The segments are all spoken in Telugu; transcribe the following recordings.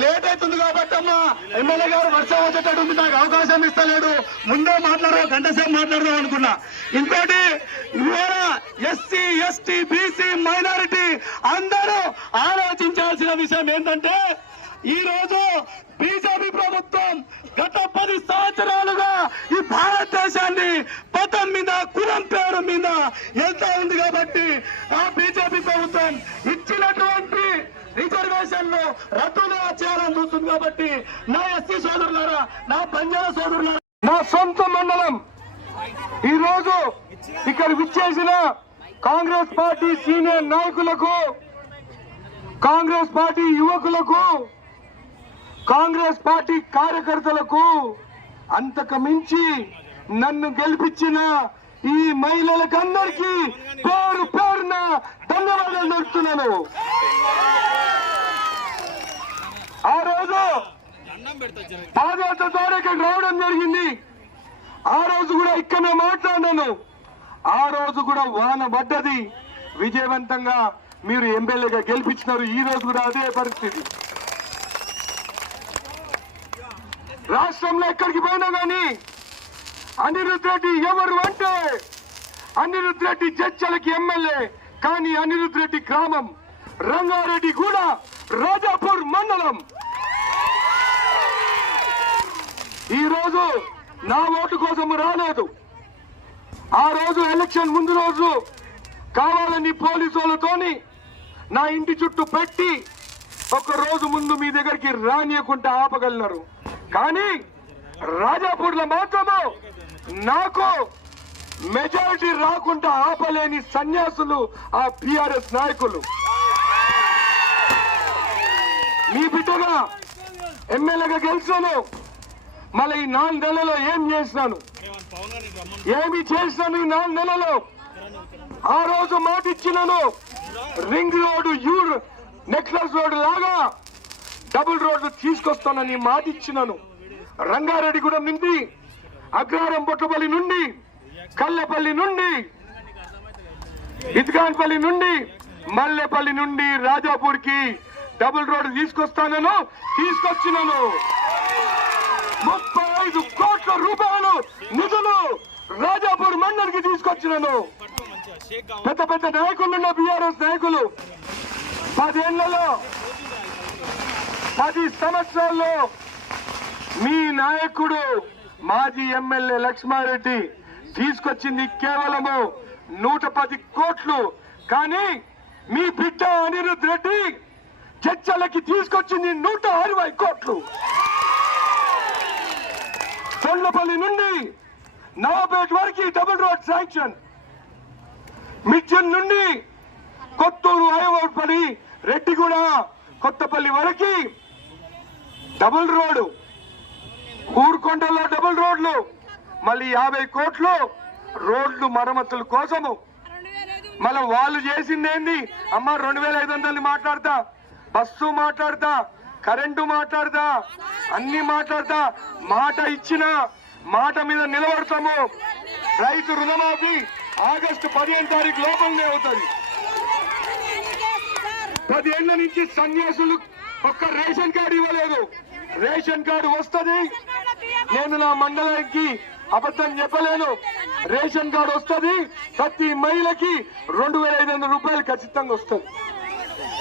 లేట్ అవుతుంది కాబట్టి అమ్మా ఎమ్మెల్యే గారు వర్షం వచ్చేటట్టు ఉంది, నాకు అవకాశం ఇస్తలేడు, ముందే గంట సేపు మాట్లాడదాం అనుకున్నా. ఇంకోటి ఇవాళ ఎస్సీ ఎస్టీ బీసీ మైనారిటీ అందరూ ఆలోచించాల్సిన విషయం ఏంటంటే ఈ రోజు బీజేపీ ప్రభుత్వం గత 10 సంవత్సరాలుగా ఈ భారతదేశాన్ని పథం మీద కులం పేరు మీద వెళ్తా ఉంది కాబట్టి ఆ బీజేపీ ప్రభుత్వం ఇచ్చినటువంటి రిజర్వేషన్లు రద్దులు చేయాలని చూస్తుంది కాబట్టి నా ఎస్సీ సోదరులారా, నా బంజారా సోదరులారా, నా సొంత మండలం ఈ రోజు ఇక్కడ విచ్చేసిన కాంగ్రెస్ పార్టీ సీనియర్ నాయకులకు, కాంగ్రెస్ పార్టీ యువకులకు, కాంగ్రెస్ పార్టీ కార్యకర్తలకు, అంతకు మించి నన్ను గెలిపించిన ఈ మహిళలకందరికీ పేరు పేరున ధన్యవాదాలు తెలుపుతున్నాను. ఆ రోజు పాదయాత్ర ద్వారా ఇక్కడ రావడం జరిగింది. ఆ రోజు కూడా ఇక్కడనే మాట్లాడినాను. ఆ రోజు కూడా వాన పడ్డది, విజయవంతంగా మీరు ఎమ్మెల్యేగా గెలిపించినారు. ఈ రోజు కూడా అదే పరిస్థితి. రాష్ట్రంలో ఎక్కడికి పోయినా కానీ అనిరుద్ రెడ్డి ఎవరు అంటే అనిరుద్ రెడ్డి జడ్చలకి ఎమ్మెల్యే, కానీ అనిరుద్ రెడ్డి గ్రామం రంగారెడ్డి కూడా రాజాపూర్ మండలం. ఈ రోజు నా ఓటు కోసం రాలేదు. ఆ రోజు ఎలక్షన్ ముందు రోజు కావాలని పోలీసులతోని నా ఇంటి చుట్టూ పెట్టి ఒక రోజు ముందు మీ దగ్గరికి రానియకుండా ఆపగలిగినారు. కానీ రాజాపూర్ లో మాత్రము నాకు మెజారిటీ రాకుండా ఆపలేని సన్యాసులు ఆ బీఆర్ఎస్ నాయకులు. మీ బిడ్డగా ఎమ్మెల్యేగా గెలిచాను. మళ్ళీ ఈ 4 నెలలో ఏం చేసినాను, ఏమి చేసినాను ఈ 4 నెలలో? ఆ రోజు మాట ఇచ్చినాను, రింగ్ రోడ్డు నెక్లెస్ రోడ్డు లాగా డబుల్ రోడ్డు తీసుకొస్తానని మాట ఇచ్చినాను. రంగారెడ్డిగూడెం నుండి, అగ్రహారం బొట్టపల్లి నుండి, కల్లపల్లి నుండి, ఇద్గాన్పల్లి నుండి, మల్లెపల్లి నుండి రాజాపూర్ కి డబుల్ రోడ్డు తీసుకొస్తానను, తీసుకొచ్చినాను. 35 కోట్ల రూపాయలు నిధులు రాజాపూర్ మండలికి తీసుకొచ్చినాను. పెద్ద పెద్ద నాయకులున్న బీఆర్ఎస్ నాయకులు 10 ఏళ్లలో 10 సంవత్సరాల్లో మీ నాయకుడు మాజీ ఎమ్మెల్యే లక్ష్మారెడ్డి తీసుకొచ్చింది కేవలము 110 కోట్లు. కానీ మీ బిడ్డ అనిరుద్ రెడ్డి చర్చలకి తీసుకొచ్చింది 160 కోట్లు. కొండపల్లి నుండి నవాపేట వరకు డబుల్ రోడ్ శాంక్షన్, మిర్జన్ నుండి కొత్తూరు, అయ్యవారిపల్లి, రెడ్డిగూడ, కొత్తపల్లి వరకు డబుల్ రోడ్డు, ఊరుకొండలో డబుల్ రోడ్లు, మళ్ళీ 50 కోట్లు రోడ్లు మరమ్మతుల కోసము. మళ్ళీ వాళ్ళు చేసిందేంది అమ్మ? 2500 మాట్లాడతా, బస్సు మాట్లాడతా, కరెంటు మాట్లాడతా, అన్ని మాట్లాడతా. మాట ఇచ్చిన మాట మీద నిలబడతాము. రైతు రుణమాఫీ ఆగస్టు 15 తారీఖు లోపలనే అవుతుంది. 10 ఏళ్ల నుంచి సన్యాసులు ఒక్క రేషన్ కార్డు ఇవ్వలేదు. రేషన్ కార్డు వస్తుంది. నేను నా మండలానికి అబద్ధం చెప్పలేను. రేషన్ కార్డు వస్తుంది. ప్రతి మహిళకి 2500 రూపాయలు ఖచ్చితంగా వస్తుంది.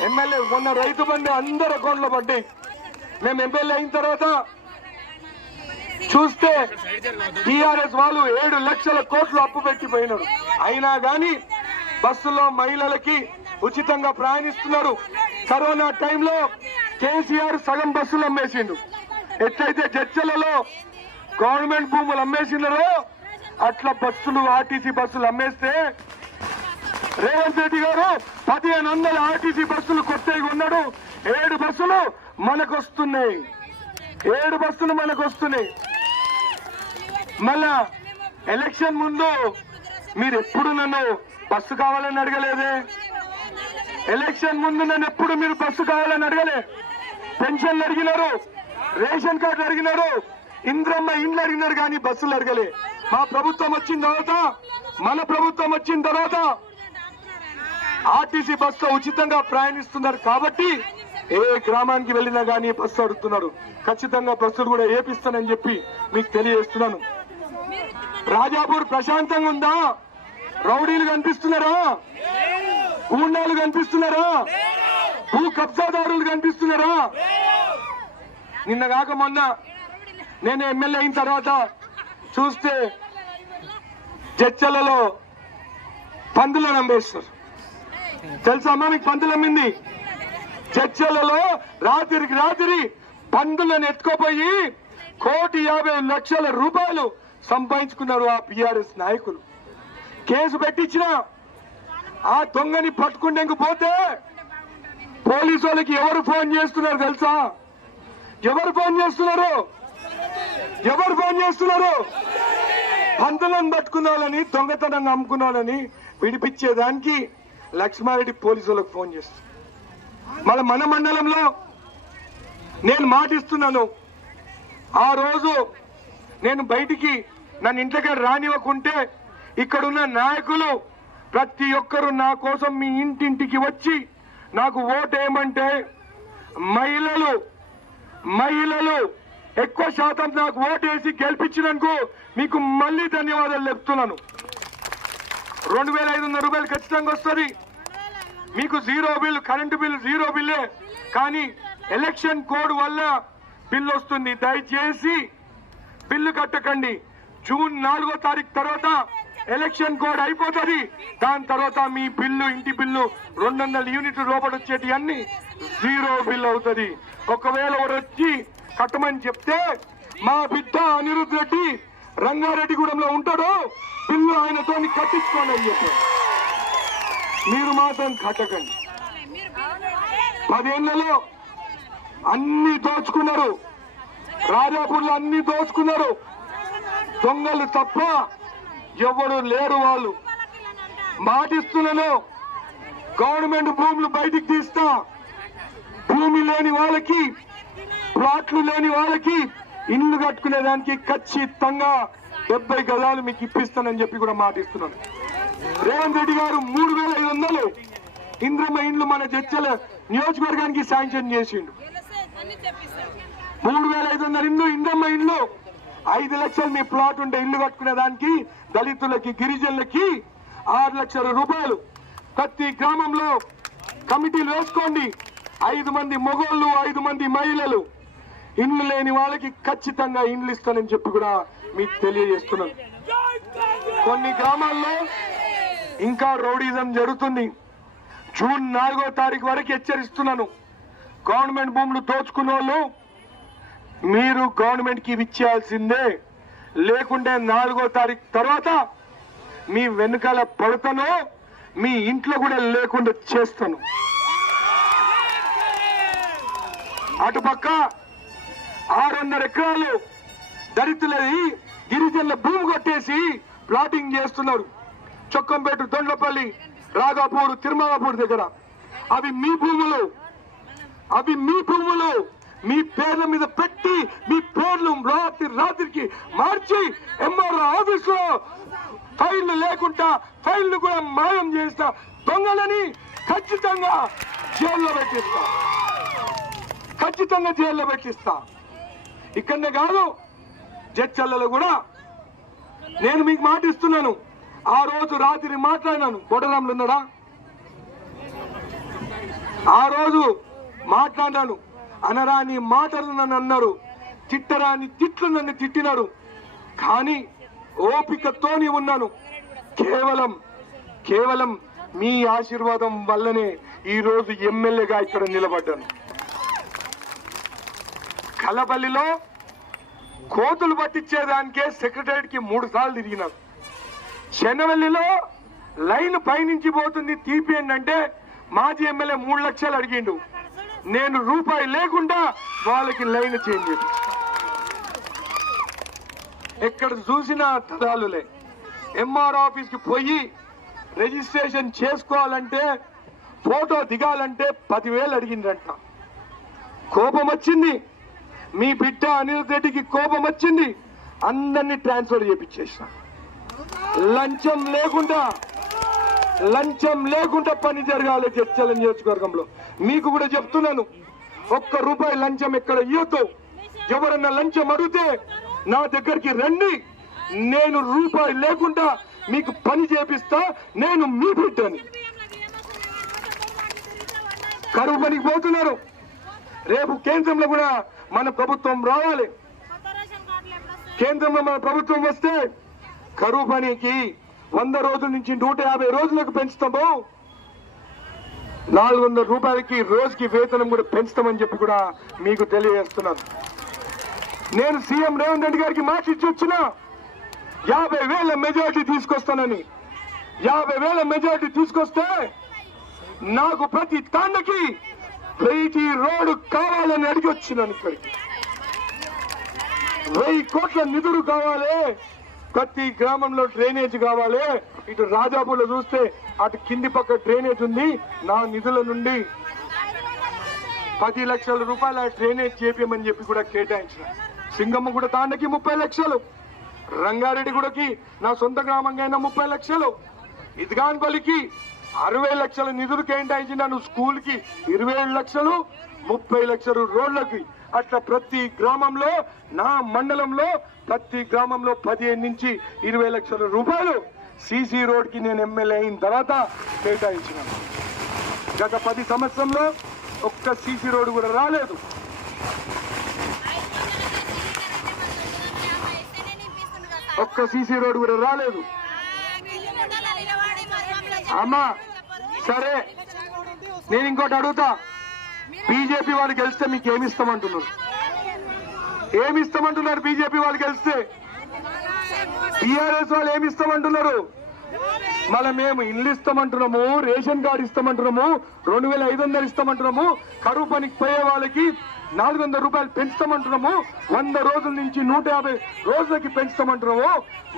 ఎమ్మెల్యే మొన్న రైతు బండి అందరి అకౌంట్లో పడ్డాయి. మేము ఎమ్మెల్యే అయిన తర్వాత చూస్తే టీఆర్ఎస్ వాళ్ళు 7 లక్షల కోట్లు అప్పు పెట్టిపోయినారు. అయినా గాని బస్సులో మహిళలకి ఉచితంగా ప్రయాణిస్తున్నారు. కరోనా టైంలో కేసీఆర్ సగం బస్సులు అమ్మేసిండు. ఎట్లయితే జడ్చలలో గవర్నమెంట్ భూములు అమ్మేసినారో అట్లా బస్సులు, ఆర్టీసీ బస్సులు అమ్మేస్తే రేవంత్ రెడ్డి గారు 1500 ఆర్టీసీ బస్సులు కొత్తగా ఉన్నాడు. 7 బస్సులు మనకొస్తున్నాయి. 7 బస్సులు మనకొస్తున్నాయి. మళ్ళా ఎలక్షన్ ముందు మీరు ఎప్పుడు నన్ను బస్సు కావాలని అడగలేదే. ఎలక్షన్ ముందు నన్ను ఎప్పుడు మీరు బస్సు కావాలని అడగలే. పెన్షన్లు అడిగినారు, రేషన్ కార్డులు అడిగినారు, ఇంద్రమ్మ ఇండ్లు అడిగినారు, కానీ బస్సులు అడగలే. మా ప్రభుత్వం వచ్చిన తర్వాత, మన ప్రభుత్వం వచ్చిన తర్వాత ఆర్టీసీ బస్సులో ఉచితంగా ప్రయాణిస్తున్నారు. కాబట్టి ఏ గ్రామానికి వెళ్ళినా కానీ బస్సు అడుగుతున్నారు. ఖచ్చితంగా బస్సులు కూడా ఏపిస్తానని చెప్పి మీకు తెలియజేస్తున్నాను. రాజాపూర్ ప్రశాంతంగా ఉందా? రౌడీలు కనిపిస్తున్నారా? గూండాలు కనిపిస్తున్నారా? భూ కబ్జాదారులు కనిపిస్తున్నారా? నిన్న కాక మొన్న నేను ఎమ్మెల్యే అయిన తర్వాత చూస్తే జడ్చలలో పందులను అమ్మేస్తారు. తెలుసా అమ్మా మీకు? పందులు అమ్మింది జడ్చలలో రాత్రికి రాత్రి పందులను ఎత్తుకోపోయి 1,50,00,000 రూపాయలు సంపాదించుకున్నారు ఆ బీఆర్ఎస్ నాయకులు. కేసు పెట్టించిన ఆ దొంగని పట్టుకుంటేందుకు పోతే పోలీసు వాళ్ళకి ఎవరు ఫోన్ చేస్తున్నారు తెలుసా? ఎవరు ఫోన్ చేస్తున్నారు? ఎవరు ఫోన్ చేస్తున్నారు? పందులను పట్టుకున్న వాళ్ళని, దొంగతనంగా అమ్ముకున్న వాళ్ళని విడిపించేదానికి లక్ష్మారెడ్డి పోలీసు వాళ్ళకి ఫోన్ చేస్తారు. మళ్ళీ మన మండలంలో నేను మాటిస్తున్నాను, ఆ రోజు నేను బయటికి నన్ను ఇంట్లోకి రానివ్వకుంటే ఇక్కడున్న నాయకులు ప్రతి ఒక్కరు నా కోసం మీ ఇంటింటికి వచ్చి నాకు ఓటేయమంటే మహిళలు ఎక్కువ శాతం నాకు ఓటేసి గెలిపించినందుకు మీకు మళ్ళీ ధన్యవాదాలు చెప్తున్నాను. 2,500 రూపాయలు ఖచ్చితంగా వస్తుంది మీకు. Zero bill, current bill zero బిల్లే, కానీ ఎలక్షన్ కోడ్ వల్ల బిల్లు వస్తుంది. దయచేసి బిల్లు కట్టకండి. జూన్ 4వ తారీఖు తర్వాత ఎలక్షన్ కోడ్ అయిపోతుంది. దాని తర్వాత మీ బిల్లు, ఇంటి బిల్లు 200 యూనిట్లు లోపల వచ్చేటి అన్ని జీరో బిల్ అవుతుంది. ఒకవేళ వచ్చి కట్టమని చెప్తే మా బిడ్డ అనిరుద్ రెడ్డి రంగారెడ్డిగూడెంలో ఉంటాడు, బిల్లు ఆయనతో కట్టించుకోండి అని చెప్పారు. మీరు మాత్రం కట్టకండి. 10 ఏళ్లలో అన్ని దోచుకున్నారు. రాజాపూర్లో అన్ని దోచుకున్నారు. దొంగలు తప్ప ఎవరు లేరు. వాళ్ళు మాటిస్తున్నాను, గవర్నమెంట్ భూములు బయటికి తీస్తా, భూమి లేని వాళ్ళకి, ప్లాట్లు లేని వాళ్ళకి ఇల్లు కట్టుకునేదానికి ఖచ్చితంగా 70 గజాలు మీకు ఇప్పిస్తానని చెప్పి కూడా మాటిస్తున్నాను. రేవంత్ రెడ్డి గారు 3,500 ఇంద్రమ్మ ఇండ్లు మన జడ్చల నియోజకవర్గానికి శాంక్షన్ చేసిండు. 3,500 ఇండ్లు ఇంద్రమ్మ ఇండ్లు, 5 లక్షలు మీ ప్లాట్ ఉంటే ఇల్లు కట్టుకునే దానికి దళితులకి, గిరిజనులకి 6 లక్షల రూపాయలు. ప్రతి గ్రామంలో కమిటీలు వేసుకోండి. 5 మంది మగోళ్ళు, 5 మంది మహిళలు. ఇండ్లు లేని వాళ్ళకి ఖచ్చితంగా ఇండ్లు ఇస్తానని చెప్పి కూడా మీకు తెలియజేస్తున్నాను. కొన్ని గ్రామాల్లో ఇంకా రౌడీజం జరుగుతుంది. జూన్ 4వ తారీఖు వరకు హెచ్చరిస్తున్నాను. గవర్నమెంట్ భూములు దోచుకున్న వాళ్ళు మీరు గవర్నమెంట్ కి ఇచ్చేయాల్సిందే, లేకుంటే 4వ తారీఖు తర్వాత మీ వెనుకాల పడతాను, మీ ఇంట్లో కూడా లేకుండా చేస్తాను. అటుపక్క 600 ఎకరాలు దళితులది గిరిజనుల భూమి కొట్టేసి ప్లాటింగ్ చేస్తున్నారు. చొక్కంపేట, దొండపల్లి, రాగాపూర్, తిరుమలాపూర్ దగ్గర. అవి మీ భూములు, మీ పేర్ల మీద పెట్టి మీ పేర్లు రాత్రికి మార్చి ఎంఆర్ఓ ఆఫీస్ లో ఫైళ్లు లేకుండా ఫైళ్లు కూడా మాయం చేస్తా దొంగలని ఖచ్చితంగా జైల్లో పెట్టిస్తా. ఇక్కడనే కాదు, జడ్చర్లలో కూడా నేను మీకు మాటిస్తున్నాను. ఆ రోజు రాత్రి మాట్లాడినాను. బొడరాములు ఉన్నాడా? ఆ రోజు మాట్లాడినాను. అనరాని మాటలు నన్ను అన్నారు, తిట్టరాని తిట్లు నన్ను తిట్టినారు. కానీ ఓపికతోని ఉన్నాను. కేవలం మీ ఆశీర్వాదం వల్లనే ఈ రోజు ఎమ్మెల్యేగా ఇక్కడ నిలబడ్డాను. కలపల్లిలో కోతులు పట్టించేదానికే సెక్రటరియట్ కి 3 సార్లు తిరిగినాను. చెన్నవల్లిలో లైన్ పైనుంచి పోతుంది తీపియండి అంటే మాజీ ఎమ్మెల్యే 3 లక్షలు అడిగిండు. నేను రూపాయి లేకుండా వాళ్ళకి లైన్ చేంజ్ చేయించు. ఎక్కడ చూసినా తదాలులే. ఎంఆర్ ఆఫీస్ కి పోయి రిజిస్ట్రేషన్ చేసుకోవాలంటే, ఫోటో దిగాలంటే 10,000 అడిగిందంట. కోపం వచ్చింది. మీ బిడ్డ అనిరుద్ రెడ్డికి కోపం వచ్చింది. అందరినీ ట్రాన్స్ఫర్ చేయించేసిన. లంచం లేకుండా పని జరగాలి జడ్చర్ల నియోజకవర్గంలో. మీకు కూడా చెప్తున్నాను, ఒక్క రూపాయి లంచం ఎక్కడ ఇవ్వద్దు. ఎవరన్నా లంచం అడిగితే నా దగ్గరికి రండి, నేను రూపాయి లేకుండా మీకు పని చేపిస్తా. నేను మీ బిడ్డని. కరువు పనికి పోతున్నారు. రేపు కేంద్రంలో కూడా మన ప్రభుత్వం రావాలి. కేంద్రంలో మన ప్రభుత్వం వస్తే కరువు పనికి 100 రోజుల నుంచి 150 రోజులకు పెంచుతాము. 400 రూపాయలకి రోజుకి వేతనం కూడా పెంచుతామని చెప్పి కూడా మీకు తెలియజేస్తున్నాను. నేను సీఎం రేవంత్ రెడ్డి గారికి మాట ఇచ్చి వచ్చిన 50,000 మెజారిటీ తీసుకొస్తానని. 50,000 మెజారిటీ తీసుకొస్తే నాకు ప్రతి తాండకి 1000 రోడ్డు కావాలని అడిగి వచ్చినాను. ఇక్కడికి 1000 కోట్ల నిధులు కావాలి. ప్రతి గ్రామంలో డ్రైనేజ్ కావాలి. ఇటు రాజాపూర్లో చూస్తే అటు కింది పక్క డ్రైనేజ్ ఉంది. నా నిధుల నుండి 10 లక్షల రూపాయల డ్రైనేజ్ చేపించమని చెప్పి కూడా కేటాయించిన. సింగమ్మ కూడా తాండకి 30 లక్షలు, రంగారెడ్డి గుడకి నా సొంత గ్రామంగా 30 లక్షలు, ఇదిగాన్పల్లికి 60 లక్షల నిధులు కేటాయించినాను. స్కూల్ కి 27 లక్షలు, 30 లక్షలు రోడ్లకి. అట్లా ప్రతి గ్రామంలో, నా మండలంలో ప్రతి గ్రామంలో 15 నుంచి 20 లక్షల రూపాయలు సీసీ రోడ్ కి నేను ఎమ్మెల్యే అయిన తర్వాత కేటాయించినాను. గత 10 సంవత్సరంలో ఒక్క సీసీ రోడ్డు కూడా రాలేదు. ఒక్క సీసీ రోడ్డు కూడా రాలేదు. అమ్మా సరే, నేను ఇంకోటి అడుగుతా. బీజేపీ వాళ్ళు గెలిస్తే మీకు ఏమిస్తామంటున్నారు? ఏమిస్తామంటున్నారు? బీజేపీ వాళ్ళు గెలిస్తే టీఆర్ఎస్ వాళ్ళు ఏమిస్తామంటున్నారు? మళ్ళీ మేము ఇల్లు ఇస్తామంటున్నాము, రేషన్ కార్డు ఇస్తామంటున్నాము, 2500 ఇస్తామంటున్నాము, కరువు పనికి పోయే వాళ్ళకి 400 రూపాయలు పెంచుతామంటున్నాము, 100 రోజుల నుంచి 150 రోజులకి పెంచుతామంటున్నాము.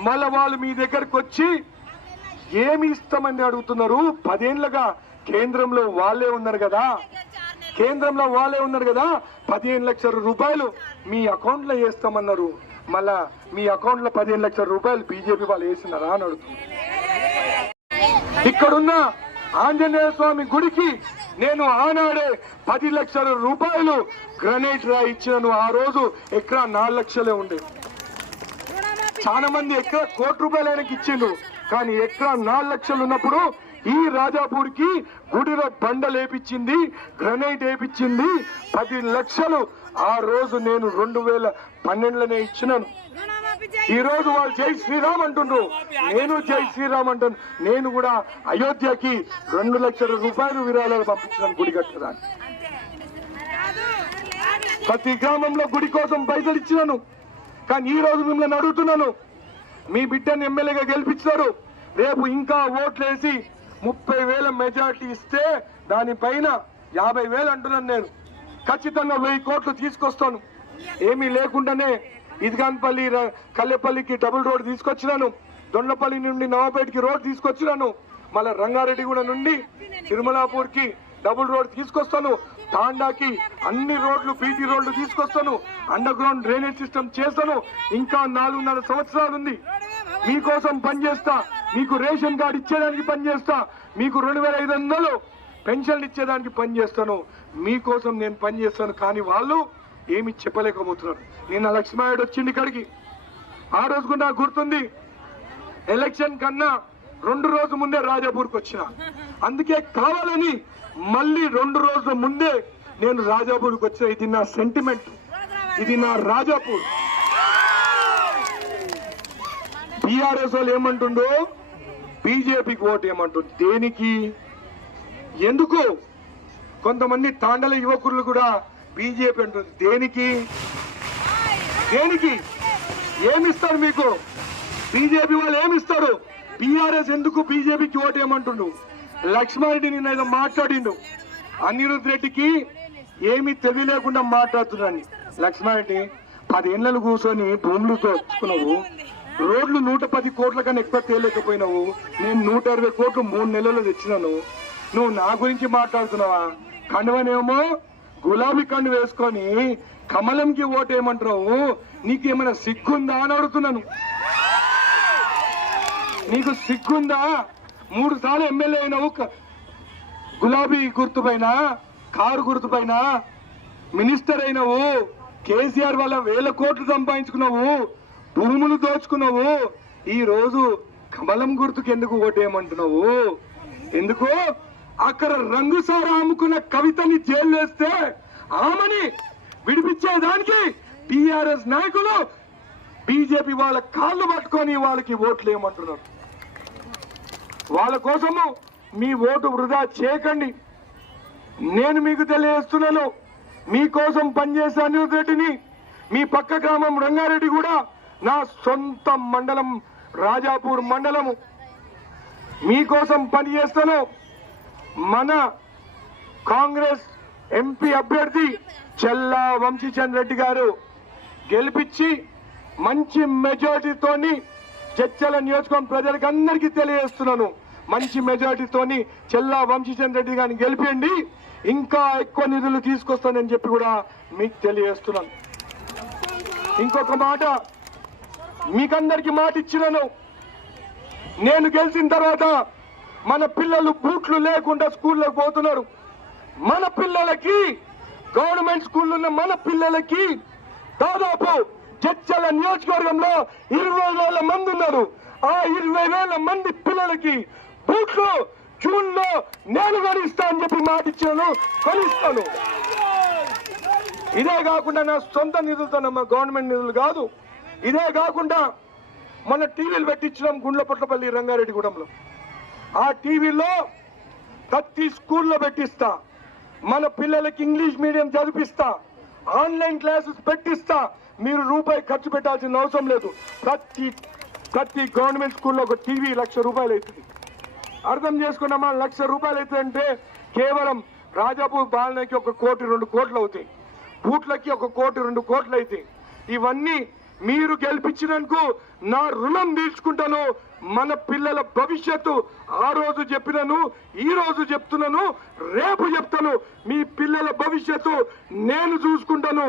మళ్ళీ వాళ్ళు మీ దగ్గరకు వచ్చి ఏమి ఇస్తామని అడుగుతున్నారు? 10 ఏళ్లుగా కేంద్రంలో వాళ్ళే ఉన్నారు కదా, 15 లక్షల రూపాయలు మీ అకౌంట్ లో వేస్తామన్నారు. మళ్ళా మీ అకౌంట్ లో 15 లక్షల రూపాయలు బీజేపీ వాళ్ళు వేసినారా అని అడుగుతున్నారు. ఇక్కడున్న ఆంజనేయ స్వామి గుడికి నేను ఆనాడే 10 లక్షల రూపాయలు గ్రనేట్ రా ఇచ్చినాను. ఆ రోజు ఎకరా 4 లక్షలే ఉండే. చాలా మంది ఎకరా 1 కోటి రూపాయలు ఆయనకి ఇచ్చిండు. కానీ ఎకరా 4 లక్షలు ఉన్నప్పుడు ఈ రాజాపూర్ కి గుడిలో బండలు వేపించింది, గ్రనైట్ వేపించింది 10 లక్షలు. ఆ రోజు నేను 2012లోనే ఇచ్చినాను. ఈ రోజు వాళ్ళు జై శ్రీరామ్ అంటుండ్రు, నేను జై శ్రీరామ్ అంటాను. నేను కూడా అయోధ్యకి 2 లక్షల రూపాయలు విరాళాలు పంపించినాను గుడి కట్టడానికి. ప్రతి గ్రామంలో గుడి కోసం పైసలు ఇచ్చినాను. కానీ ఈ రోజు మిమ్మల్ని అడుగుతున్నాను, మీ బిడ్డని ఎమ్మెల్యేగా గెలిపించారు. రేపు ఇంకా ఓట్లేసి 30,000 మెజార్టీ ఇస్తే దానిపైన 50,000 అంటున్నాను. నేను ఖచ్చితంగా 1000 కోట్లు తీసుకొస్తాను. ఏమీ లేకుండానే ఇదిగాన్పల్లి కల్లెపల్లికి డబుల్ రోడ్ తీసుకొచ్చినాను. దొండపల్లి నుండి నవాపేటకి రోడ్ తీసుకొచ్చినాను. మళ్ళీ రంగారెడ్డి కూడా నుండి తిరుమలాపూర్ కి డబుల్ రోడ్ తీసుకొస్తాను. తాండాకి అన్ని రోడ్లు బీటీ రోడ్లు తీసుకొస్తాను. అండర్ గ్రౌండ్ డ్రైనేజ్ సిస్టమ్ చేస్తాను. ఇంకా 4.5 సంవత్సరాలు ఉంది. మీకోసం పనిచేస్తా, మీకు రేషన్ కార్డు ఇచ్చేదానికి పనిచేస్తా, మీకు 2500 పెన్షన్లు ఇచ్చేదానికి పనిచేస్తాను. మీకోసం నేను పనిచేస్తాను. కానీ వాళ్ళు ఏమి చెప్పలేకపోతున్నారు. నిన్న లక్ష్మాయుడు వచ్చింది ఇక్కడికి. ఆ రోజు కూడా నాకు గుర్తుంది, ఎలక్షన్ కన్నా 2 రోజుల ముందే రాజాపూర్కి వచ్చిన. అందుకే కావాలని మళ్ళీ 2 రోజుల ముందే నేను రాజాపూర్కి వచ్చిన. ఇది నా సెంటిమెంట్, ఇది నా రాజాపూర్. టీఆర్ఎస్ వాళ్ళు ఏమంటుండో బీజేపీకి ఓటు ఏమంటుండు. దేనికి? ఎందుకు? కొంతమంది తాండల యువకులు కూడా బీజేపీ అంటుంది. దేనికి? ఏమిస్తారు మీకు? బీజేపీ వాళ్ళు ఏమిస్తారు? టీఆర్ఎస్ ఎందుకు బీజేపీకి ఓటు ఏమంటుండు? లక్ష్మారెడ్డి నిన్న ఏదో మాట్లాడిండు. అనిరుద్ రెడ్డికి ఏమీ తెలియలేకుండా మాట్లాడుతున్నాను. లక్ష్మారెడ్డి 10 ఏళ్లను కూర్చొని భూములు తెచ్చుకున్నావు, రోడ్లు 110 కోట్ల కన్నా ఎక్కువ తేలేకపోయినావు. నేను 120 కోట్లు 3 నెలల్లో తెచ్చినాను. నువ్వు నా గురించి మాట్లాడుతున్నావా? కండువనేమో గులాబీ కండు వేసుకొని కమలంకి ఓటేయమంటున్నావు. నీకేమైనా సిగ్గుందా అని అడుగుతున్నాను. నీకు సిగ్గుందా? 3 సార్లు ఎమ్మెల్యే అయినావు. గులాబీ గుర్తుపైన, కారు గుర్తుపైన మినిస్టర్ అయినవు, కేసీఆర్ వల్ల 1000 కోట్లు సంపాదించుకున్నావు, భూములు దోచుకున్నావు. ఈ రోజు కమలం గుర్తుకు ఎందుకు ఓటేయమంటున్నావు? ఎందుకు? అక్కడ రంగుసారా అమ్ముకున్న కవితని జైలు వేస్తే ఆమెని విడిపించేదానికి టిఆర్ఎస్ నాయకులు బీజేపీ వాళ్ళ కాళ్ళు పట్టుకొని వాళ్ళకి ఓట్లు వేయమంటున్నారు. వాళ్ళ కోసము మీ ఓటు వృధా చేయకండి. నేను మీకు తెలియజేస్తున్నాను, మీకోసం పనిచేసే అనిరుద్ రెడ్డిని, మీ పక్క గ్రామం రంగారెడ్డి కూడా నా సొంత మండలం, రాజాపూర్ మండలము. మీకోసం పనిచేస్తాను. మన కాంగ్రెస్ ఎంపీ అభ్యర్థి చెల్లా వంశీచంద్ర రెడ్డి గారు గెలిపించి మంచి మెజారిటీతోని చర్చల నియోజకవర్గం ప్రజలకు అందరికీ తెలియజేస్తున్నాను, మంచి మెజారిటీతోని చెల్లా వంశీచంద్ర రెడ్డి గారిని గెలిపేయండి, ఇంకా ఎక్కువ నిధులు తీసుకొస్తానని చెప్పి కూడా మీకు తెలియజేస్తున్నాను. ఇంకొక మాట, మీకందరికి మాట ఇచ్చినాను, నేను గెలిచిన తర్వాత మన పిల్లలు బూట్లు లేకుండా స్కూల్లోకి పోతున్నారు. మన పిల్లలకి, గవర్నమెంట్ స్కూల్లో ఉన్న మన పిల్లలకి దాదాపు చర్చల నియోజకవర్గంలో 20,000 మంది ఉన్నారు. ఆ 20,000 మంది పిల్లలకి బూట్లు జూన్ లో నేను కొనిస్తా అని చెప్పి మాట ఇచ్చాను, కొనిస్తాను. ఇదే కాకుండా నా సొంత నిధులతో, గవర్నమెంట్ నిధులు కాదు, ఇదే కాకుండా మన టీవీలు పెట్టించడం గుండ్లపట్లపల్లి రంగారెడ్డిగూడెంలో. ఆ టీవీలో ప్రతి స్కూల్లో పెట్టిస్తా, మన పిల్లలకి ఇంగ్లీష్ మీడియం చదివిస్తా, ఆన్లైన్ క్లాసెస్ పెట్టిస్తా. మీరు రూపాయి ఖర్చు పెట్టాల్సిన అవసరం లేదు. ప్రతి గవర్నమెంట్ స్కూల్లో ఒక టీవీ ₹1,00,000 అవుతుంది. అర్థం చేసుకున్నామా? ₹1,00,000 అవుతుందంటే కేవలం రాజాపూర్ బాలనకి 1 కోటి 2 కోట్లు అవుతాయి, బూట్లకి 1 కోటి 2 కోట్లు అవుతాయి. ఇవన్నీ మీరు గెలిపించినందుకు నా రుణం తీర్చుకుంటాను. మన పిల్లల భవిష్యత్తు ఆ రోజు చెప్పినాను, ఈ రోజు చెప్తున్నాను, రేపు చెప్తాను. మీ పిల్లల భవిష్యత్తు నేను చూసుకుంటాను.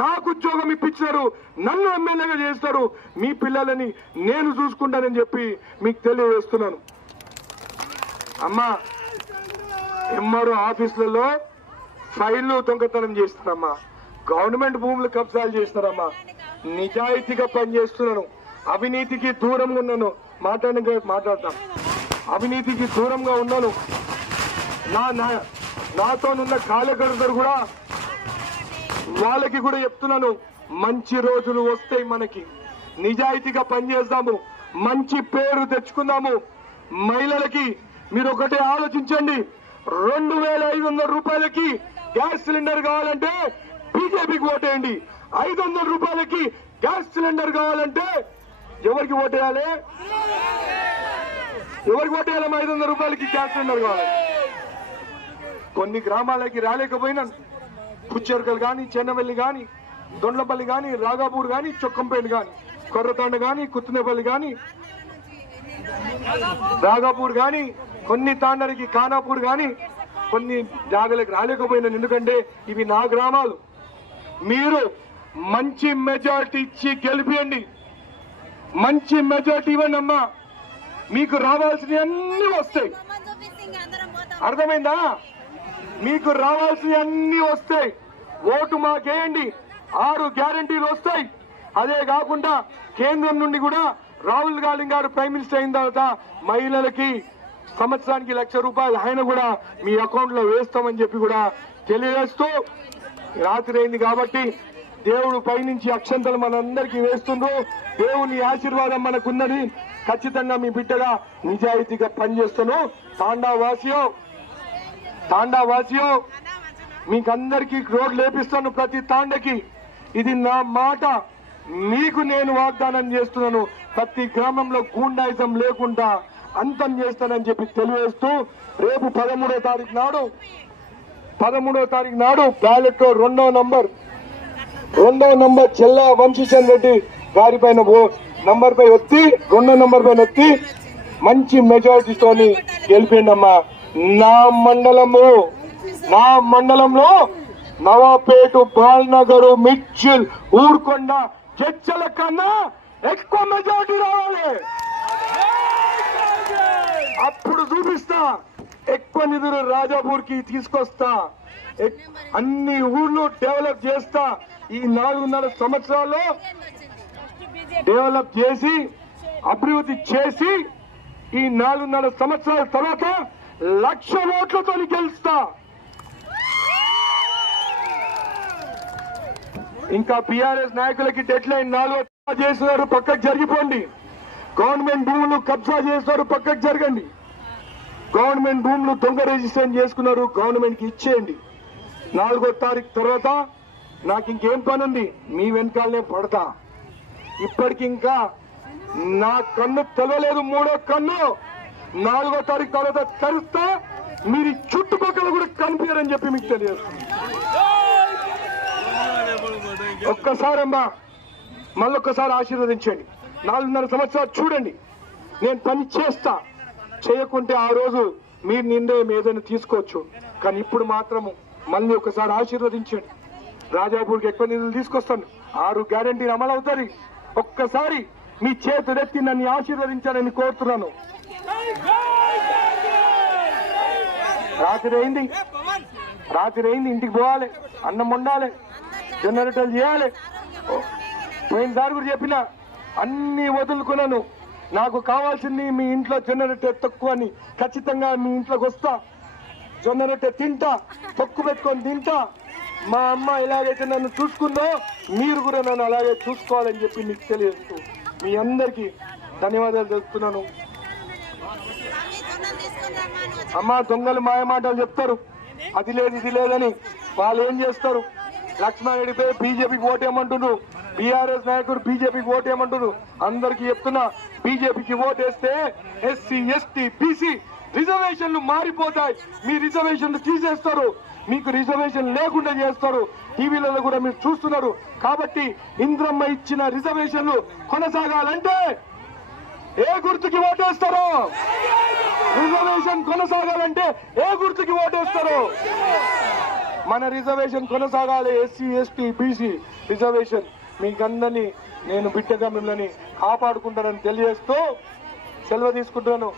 నాకు ఉద్యోగం ఇప్పించారు, నన్ను ఎమ్మెల్యేగా చేస్తారు, మీ పిల్లలని నేను చూసుకుంటానని చెప్పి మీకు తెలియజేస్తున్నాను. అమ్మా, ఎంఆర్ఓ ఆఫీసులలో ఫైళ్లు దొంగతనం చేస్తున్నారమ్మా, గవర్నమెంట్ భూములు కబ్జాలు చేస్తున్నారమ్మా. నిజాయితీగా పనిచేస్తున్నాను, అవినీతికి దూరంగా ఉన్నాను. మాట్లాడతాం, అవినీతికి దూరంగా ఉన్నాను. నాతోనున్న కార్యకర్తలు కూడా, వాళ్ళకి కూడా చెప్తున్నాను, మంచి రోజులు వస్తాయి మనకి. నిజాయితీగా పనిచేద్దాము, మంచి పేరు తెచ్చుకుందాము. మహిళలకి మీరు ఒకటే ఆలోచించండి, 2,500 రూపాయలకి గ్యాస్ సిలిండర్ కావాలంటే బీజేపీకి ఓటేయండి. 500 రూపాయలకి గ్యాస్ సిలిండర్ కావాలంటే ఎవరికి ఓటేయాలి? ఎవరికి ఓటేయాలమ్మా? 500 రూపాయలకి గ్యాస్ సిలిండర్ కావాలి. కొన్ని గ్రామాలకి రాలేకపోయినా, పుచ్చర్కలు కానీ, చెన్నవెల్లి కానీ, దొండ్లపల్లి కానీ, రాగాపూర్ కానీ, చొక్కంపేట కానీ, కొర్రతాండ కానీ, కుత్తునేపల్లి కానీ, రాగాపూర్ కానీ, కొన్ని తాండరికి ఖానాపూర్ కానీ, కొన్ని జాగలకు రాలేకపోయినాను. ఎందుకంటే ఇవి నా గ్రామాలు. మీరు మంచి మెజారిటీ ఇచ్చి గెలిపియండి, మంచి మెజారిటీ ఇవ్వండి అమ్మా. మీకు రావాల్సినవి అన్ని వస్తాయి. అర్థమైందా? మీకు రావాల్సినవి అన్ని వస్తాయి. ఓటు మాకేయండి, 6 గ్యారంటీలు వస్తాయి. అదే కాకుండా కేంద్రం నుండి కూడా రాహుల్ గాంధీ గారు ప్రైమ్ మినిస్టర్ అయిన తర్వాత మహిళలకి సంవత్సరానికి ₹1,00,000 ఆయన కూడా మీ అకౌంట్ లో వేస్తామని చెప్పి కూడా తెలియజేస్తూ, రాత్రి అయింది కాబట్టి దేవుడు పైనుంచి అక్షంతలు మనందరికీ వేస్తుండ్రు. దేవుని ఆశీర్వాదం మనకున్నది. ఖచ్చితంగా మీ బిడ్డగా నిజాయితీగా పనిచేస్తాను. తాండా వాసియో మీకందరికీ రోడ్లు లేపిస్తాను, ప్రతి తాండకి. ఇది నా మాట, మీకు నేను వాగ్దానం చేస్తున్నాను. ప్రతి గ్రామంలో గూండాయిజం లేకుండా అంతం చేస్తానని చెప్పి తెలియజేస్తూ, రేపు 13వ తారీఖు నాడు బ్యాలెట్ లో 2వ నంబర్ చెల్లా వంశీచంద్ర రెడ్డి గారి పైన నంబర్ పై ఒత్తి, 2వ నంబర్ పైన ఒత్తి మంచి మెజారిటీతోని గెలిపిండమ్మా. నా మండలంలో నవాపేట, బాల్నగర్, మిర్చిల్, ఊర్కొండ, చర్చల కన్నా ఎక్కువ మెజారిటీ రావాలి. అప్పుడు చూపిస్తా, ఎక్కువ నిధులు రాజాపూర్ కి తీసుకొస్తా, అన్ని ఊర్లు డెవలప్ చేస్తా. ఈ 4.5 సంవత్సరాల్లో డెవలప్ చేసి అభివృద్ధి చేసి ఈ 4.5 సంవత్సరాల తర్వాత 1,00,000 ఓట్లతో గెలుస్తా. ఇంకా బీఆర్ఎస్ నాయకులకి డెడ్ లైన్ 4 చేస్తున్నారు, పక్కకు జరిగిపోండి. గవర్నమెంట్ భూములు కబ్జా చేస్తున్నారు, పక్కకు జరగండి. గవర్నమెంట్ భూములు దొంగ రిజిస్ట్రేషన్ చేసుకున్నారు, గవర్నమెంట్ కి ఇచ్చేయండి. 4వ తారీఖు తర్వాత నాకు ఇంకేం పని ఉంది, మీ వెనకాలనే పడతా. ఇప్పటికి ఇంకా నా కన్ను తెలవలేదు, 3వ కన్ను 4వ తారీఖు తర్వాత తెరుస్తా. మీరు చుట్టుపక్కల కూడా కనిపించారని చెప్పి మీకు తెలియజేస్తుంది. ఒక్కసారమ్మా మళ్ళొక్కసారి ఆశీర్వదించండి. 4.5 సంవత్సరాలు చూడండి, నేను పని చేస్తా. చేయకుంటే ఆ రోజు మీరు నిర్ణయం ఏదైనా తీసుకోవచ్చు, కానీ ఇప్పుడు మాత్రము మళ్ళీ ఒకసారి ఆశీర్వదించండి. రాజాపూర్కి ఎక్కువ నిధులు తీసుకొస్తాను, 6 గ్యారెంటీలు అమలు అవుతుంది. ఒక్కసారి మీ చేతులెత్తి నన్ను ఆశీర్వదించాలని కోరుతున్నాను. రాత్రి అయింది, ఇంటికి పోవాలి, అన్నం వండాలి, జనరేటర్లు చేయాలి. పోయినసారి కూడా చెప్పిన అన్ని వదులుకున్నాను. నాకు కావాల్సింది మీ ఇంట్లో జనరేటర్ తక్కువ అని. ఖచ్చితంగా మీ ఇంట్లోకి వస్తా, జనరేటర్ తింటా, తొక్కు పెట్టుకొని తింటా. మా అమ్మ ఎలాగైతే నన్ను చూసుకుందో మీరు కూడా నన్ను అలాగే చూసుకోవాలని చెప్పి మీకు తెలియజేస్తూ మీ అందరికీ ధన్యవాదాలు తెలుపుతున్నాను. అమ్మ దొంగలు మాయమాటలు చెప్తారు, అది లేదు ఇది లేదని. వాళ్ళు ఏం చేస్తారు, లక్ష్మారెడ్డిపై బీజేపీకి ఓటేయమంటున్నారు, బీఆర్ఎస్ నాయకుడు బీజేపీకి ఓటేయమంటున్నారు. అందరికీ చెప్తున్నా, బీజేపీకి ఓటేస్తే ఎస్సీ ఎస్టీ బీసీ రిజర్వేషన్లు మారిపోతాయి. మీ రిజర్వేషన్లు తీసేస్తారు, మీకు రిజర్వేషన్ లేకుండా చేస్తారు. టీవీలలో కూడా మీరు చూస్తున్నారు. కాబట్టి ఇంద్రమ్మ ఇచ్చిన రిజర్వేషన్లు కొనసాగాలంటే ఏ గుర్తుకి ఓటేస్తారు? రిజర్వేషన్ కొనసాగాలంటే ఏ గుర్తుకి ఓటేస్తారు? మన రిజర్వేషన్ కొనసాగాలి, ఎస్సీ ఎస్టీ బీసీ రిజర్వేషన్. మీకందరినీ నేను బిడ్డగా మిమ్మల్ని కాపాడుకుంటానని తెలియజేస్తూ సెలవు తీసుకుంటున్నాను.